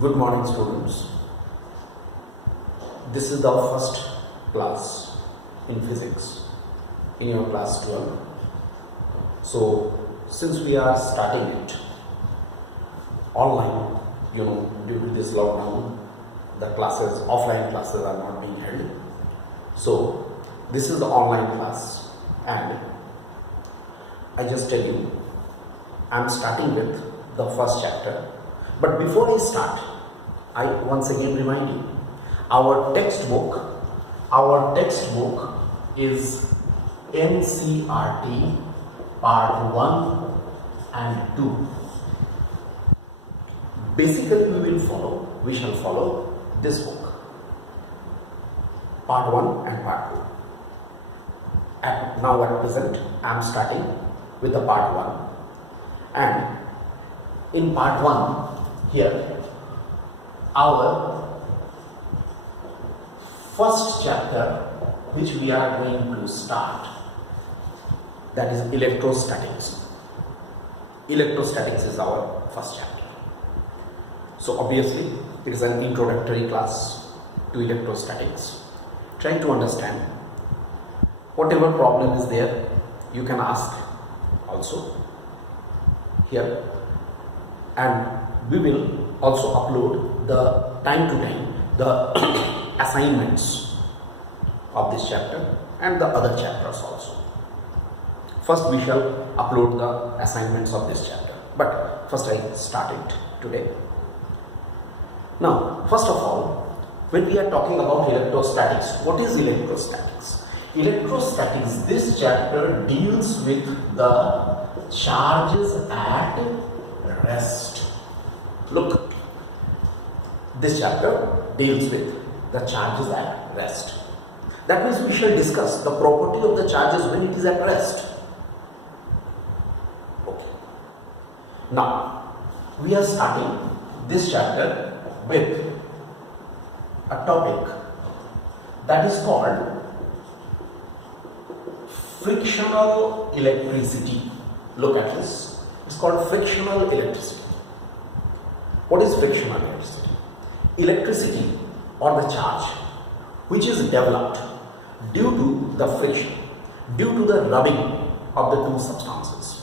Good morning, students. This is the first class in physics in your class 12. So, since we are starting it online, due to this lockdown, the offline classes are not being held. So, this is the online class, and I just tell you, I am starting with the first chapter. But before I start, I once again remind you, our textbook is NCERT part 1 and 2. Basically, we shall follow this book, part 1 and part 2. And now at present, I am starting with the part 1. And in part 1, here, our first chapter which we are going to start, that is electrostatics. Electrostatics is our first chapter. So obviously it is an introductory class to electrostatics. Try to understand whatever problem is there, you can ask also here, and we will also upload the time to time the assignments of this chapter and the other chapters also. First we shall upload the assignments of this chapter, but first I start it today. Now, first of all, when we are talking about electrostatics, what is electrostatics? Electrostatics, this chapter deals with the charges at rest. Look, this chapter deals with the charges at rest. That means we shall discuss the property of the charges when it is at rest. Okay. Now, we are starting this chapter with a topic that is called frictional electricity. Look at this. It's called frictional electricity. What is frictional electricity? Electricity or the charge which is developed due to the friction, due to the rubbing of the two substances.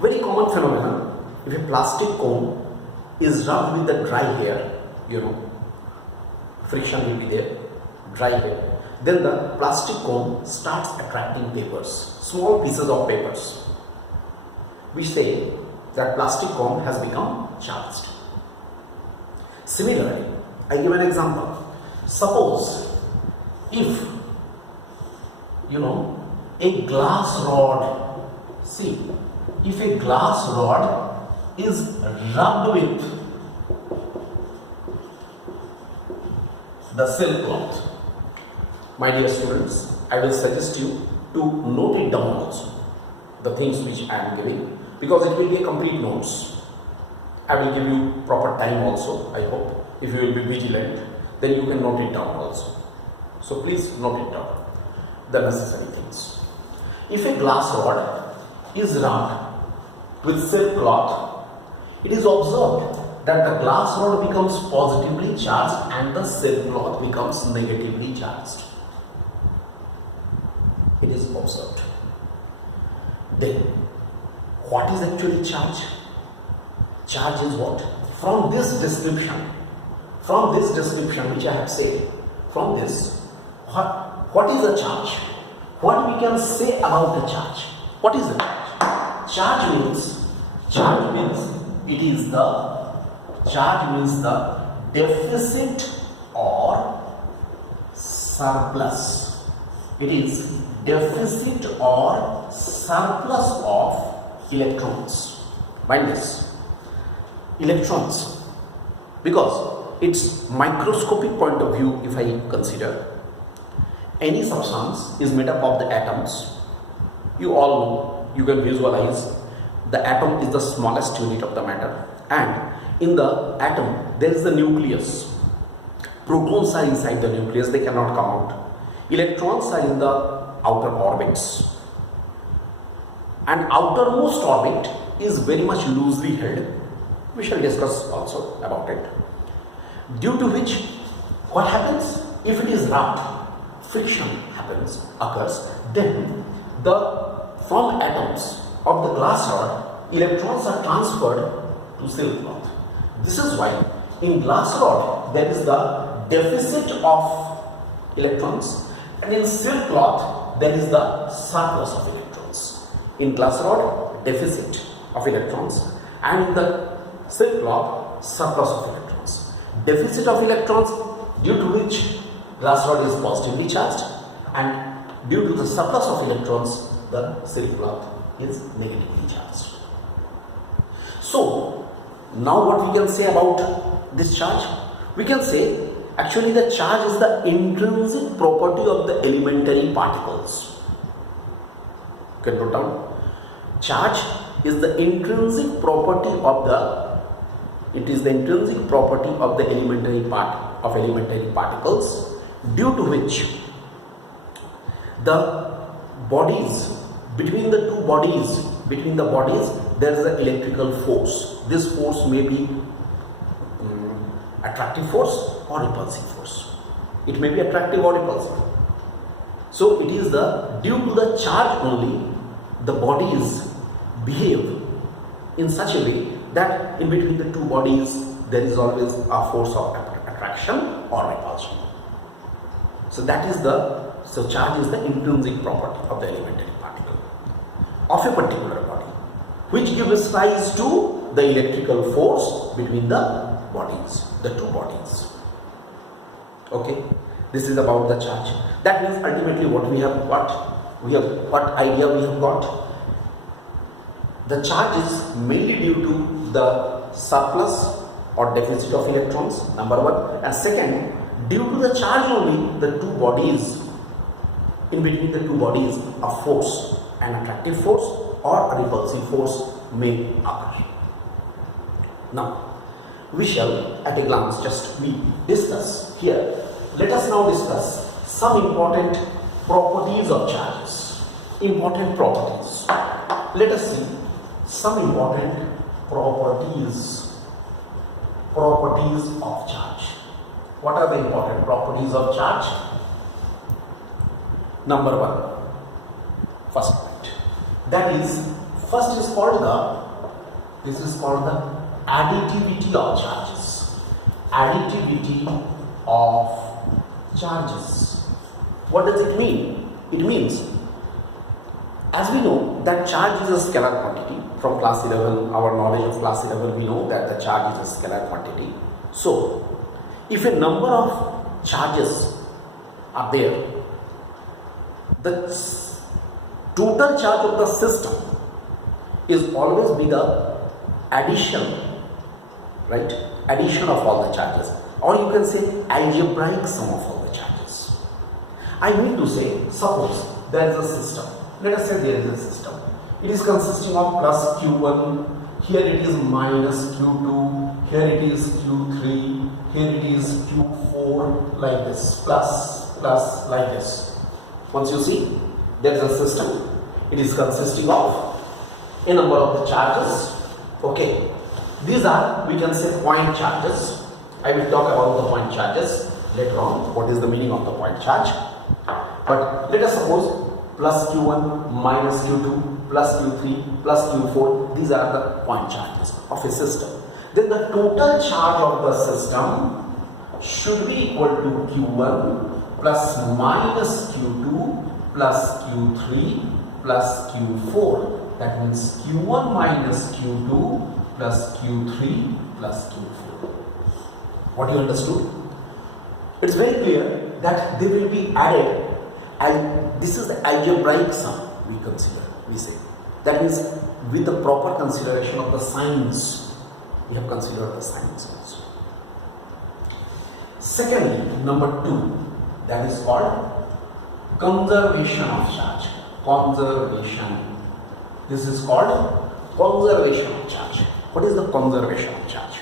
Very common phenomenon. If a plastic cone is rubbed with the dry hair, friction will be there, dry hair, then the plastic cone starts attracting papers, small pieces of papers. We say that plastic cone has become charged. Similarly, I give an example. Suppose if a glass rod, if a glass rod is rubbed with the silk cloth, my dear students, I will suggest you to note it down also, the things which I am giving, because it will be a complete notes. I will give you proper time also, I hope. If you will be vigilant, then you can note it down also. So please note it down, the necessary things. If a glass rod is rubbed with silk cloth, it is observed that the glass rod becomes positively charged and the silk cloth becomes negatively charged. It is observed. Then, what is actually charge? Charge is what? From this description which I have said, from this, what is a charge? What we can say about a charge? What is a charge? Charge means the deficit or surplus. It is deficit or surplus of electrons. Mind this. Electrons, because its microscopic point of view, if I consider, any substance is made up of the atoms. You all know, you can visualize, the atom is the smallest unit of the matter, and in the atom there is the nucleus. Protons are inside the nucleus, they cannot come out. Electrons are in the outer orbits, and outermost orbit is very much loosely held, We shall discuss also about it. Due to which, what happens? If it is rubbed, friction occurs, then from atoms of the glass rod, electrons are transferred to silk cloth. This is why in glass rod there is the deficit of electrons, and in silk cloth there is the surplus of electrons. In glass rod, deficit of electrons, and in the silk cloth, surplus of electrons. Deficit of electrons, due to which glass rod is positively charged, and due to the surplus of electrons, the silk cloth is negatively charged. So, now what we can say about this charge? We can say actually the charge is the intrinsic property of the elementary particles. You can note down. Charge is the intrinsic property of the elementary particles, due to which the bodies, between the bodies there is an electrical force. This force may be attractive force or repulsive force. It may be attractive or repulsive. So it is due to the charge only the bodies behave in such a way that in between the two bodies there is always a force of attraction or repulsion. So charge is the intrinsic property of the elementary particle of a particular body, which gives rise to the electrical force between the two bodies. Okay, this is about the charge. That means ultimately what idea we have got. The charge is mainly due to the surplus or deficit of electrons, number one, and second, due to the charge only, in between the two bodies, a force, an attractive force or a repulsive force may occur. Now, we shall at a glance just discuss here. Let us now discuss some important properties of charges. Important properties. Let us see some important properties of charge. What are the important properties of charge? Number one, first point. First is called the additivity of charges. Additivity of charges. What does it mean? It means, as we know that charge is a scalar quantity. From class 11, our knowledge of class 11, we know that the charge is a scalar quantity. So, if a number of charges are there, the total charge of the system is always be the addition, right? Addition of all the charges, or you can say algebraic sum of all the charges. I mean to say, suppose there is a system. Let us say there is a system. It is consisting of plus Q1, here it is minus Q2, here it is Q3, here it is Q4, like this, plus, like this. Once you see, there is a system. It is consisting of a number of the charges. Okay, these are, we can say, point charges. I will talk about the point charges later on. What is the meaning of the point charge? But let us suppose plus Q1 minus Q2 plus Q3 plus Q4. These are the point charges of a system. Then the total charge of the system should be equal to Q1 plus minus Q2 plus Q3 plus Q4. That means Q1 minus Q2 plus Q3 plus Q4. What you understood? It's very clear that they will be added, and this is the algebraic sum we say. That means with the proper consideration of the signs. We have considered the signs also. Secondly, number 2, that is called conservation of charge. Conservation. This is called conservation of charge. What is the conservation of charge?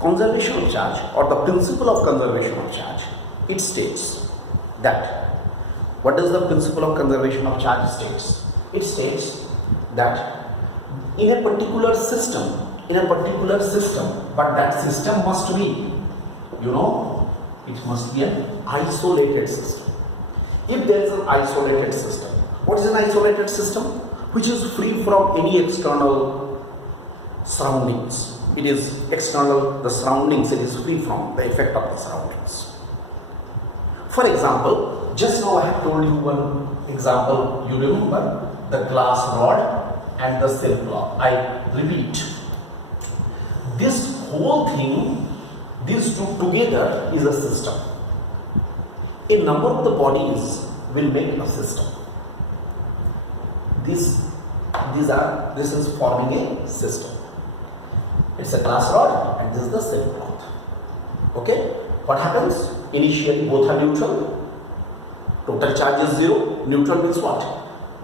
Conservation of charge, or the principle of conservation of charge, it states that, what does the principle of conservation of charge states? It states that in a particular system in a particular system, but that system must be, it must be an isolated system. If there is an isolated system, what is an isolated system? Which is free from any external surroundings. It is external, the surroundings, it is free from the effect of the surroundings. For example, just now I have told you one example, you remember the glass rod and the silk cloth. I repeat, this whole thing, these two together is a system. A number of the bodies will make a system. This is forming a system. It's a glass rod and this is the silk cloth. Okay? What happens? Initially both are neutral. Total charge is 0. Neutral means what?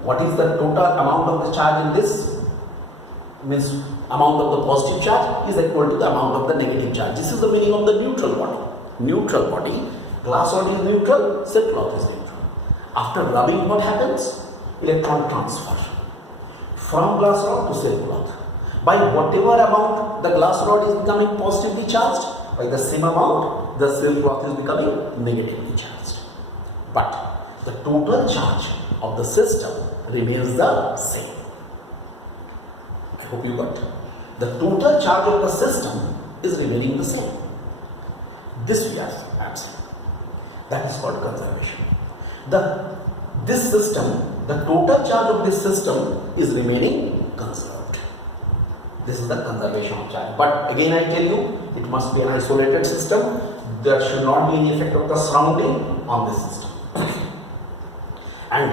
What is the total amount of the charge in this? Means amount of the positive charge is equal to the amount of the negative charge. This is the meaning of the neutral body. Neutral body. Glass rod is neutral, silk cloth is neutral. After rubbing, what happens? Electron transfer from glass rod to silk cloth. By whatever amount the glass rod is becoming positively charged, by the same amount the silk cloth is becoming negatively charged. But the total charge of the system remains the same. I hope you got. The total charge of the system is remaining the same. This we are saying. That is called conservation. This system, the total charge of this system is remaining conserved. This is the conservation of charge. But again I tell you, it must be an isolated system. There should not be any effect of the surrounding on this system. And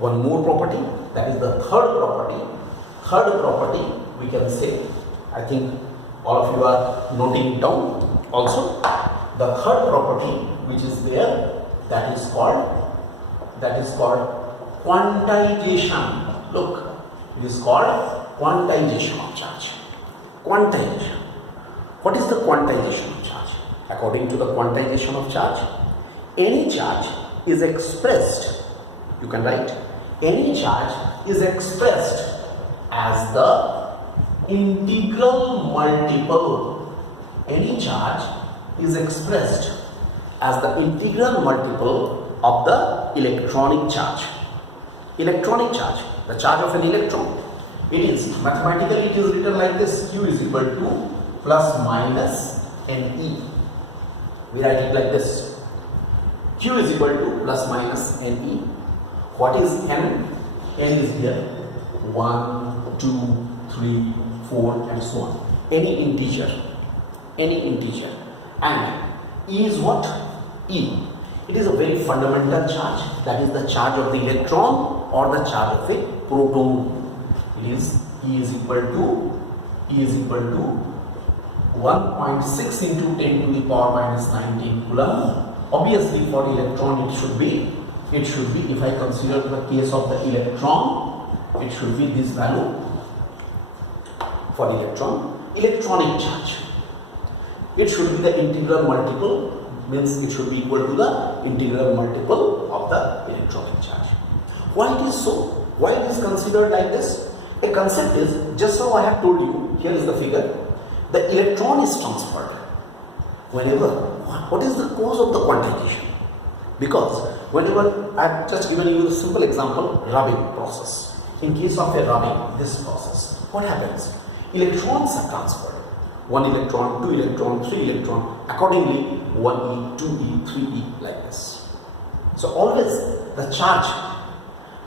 one more property, that is the third property. Third property, we can say, I think all of you are noting it down also. The third property which is there, that is called quantization. Look, it is called quantization of charge. Quantization. What is the quantization of charge? According to the quantization of charge, any charge is expressed, you can write, any charge is expressed as the integral multiple. Any charge is expressed as the integral multiple of the electronic charge. Electronic charge, the charge of an electron. It is, mathematically it is written like this, Q is equal to plus minus Ne. We write it like this. Q is equal to plus minus Ne. What is N? N is here. 1, 2, 3, 4 and so on. Any integer. And E is what? E. It is a very fundamental charge. That is the charge of the electron or the charge of a proton. It is E is equal to 1.6 into 10 to the power minus 19 coulomb. Obviously for electron it should be, if I consider the case of the electron, it should be this value for electron. Electronic charge, it should be the integral multiple, means it should be equal to the integral multiple of the electronic charge. Why it is so? Why it is considered like this? A concept is, just now I have told you, here is the figure, the electron is transferred. Whenever, what is the cause of the quantization? Because whenever, I have just given you a simple example, rubbing process. In case of a rubbing, this process, what happens? Electrons are transferred. 1 electron, 2 electron, 3 electron, accordingly 1e, 2e, 3e, like this. So always the charge,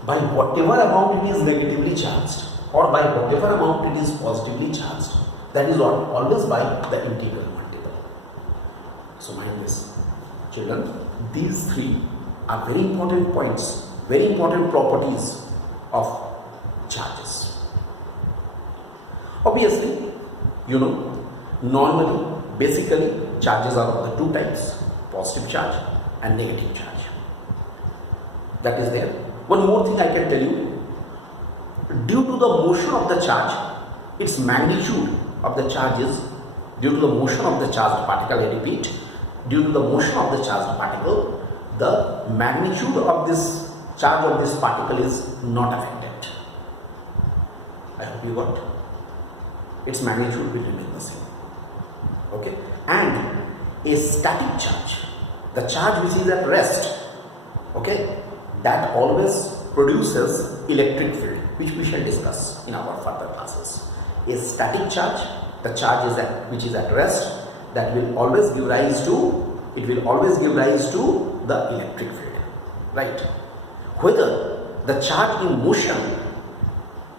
by whatever amount it is negatively charged or by whatever amount it is positively charged, that is what, always by the integral multiple. So mind this, children, these three are very important points, very important properties of charges. Obviously, normally, basically, charges are of the two types, positive charge and negative charge. That is there. One more thing I can tell you, due to the motion of the charge, its magnitude of the charge is, due to the motion of the charged particle, I repeat, due to the motion of the charged particle, the magnitude of this charge of this particle is not affected. I hope you got. its magnitude will remain the same. Okay, and a static charge, the charge which is at rest, okay, that always produces electric field, which we shall discuss in our further classes. A static charge, the charge which is at rest, that will always give rise to, it will always give rise to the electric field, right? Whether the charge in motion,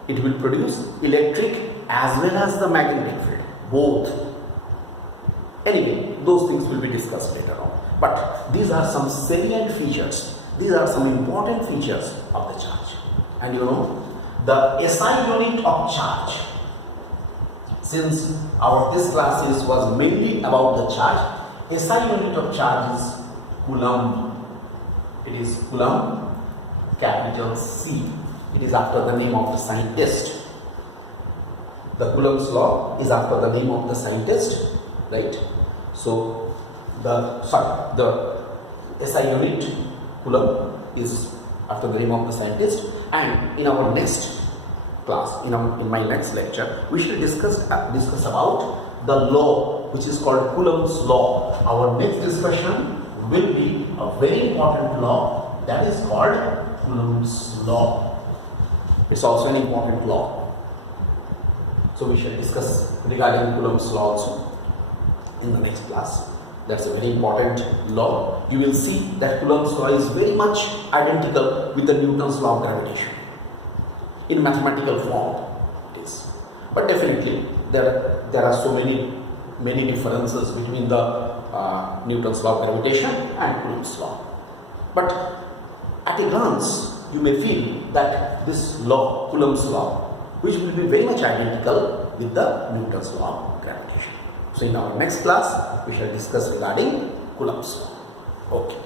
it will produce electric as well as the magnetic field, both. Anyway, those things will be discussed later on. But these are some salient features, these are some important features of the charge. And you know, the SI unit of charge, since this class was mainly about the charge, SI unit of charge is Coulomb. It is Coulomb, capital C. It is after the name of the scientist. The Coulomb's law is after the name of the scientist, right? So the SI unit Coulomb is after the name of the scientist. And in our next class, in my next lecture, we shall discuss about the law which is called Coulomb's law. Our next discussion will be a very important law, that is called Coulomb's law. It's also an important law. So we shall discuss regarding Coulomb's law also in the next class. That's a very important law. You will see that Coulomb's law is very much identical with the Newton's law of gravitation. In mathematical form it is. But definitely there are so many differences between the Newton's law of gravitation and Coulomb's law. But at a glance you may feel that this law, Coulomb's law, which will be very much identical with the Newton's law of gravitation. So in our next class we shall discuss regarding Coulomb's law. Okay.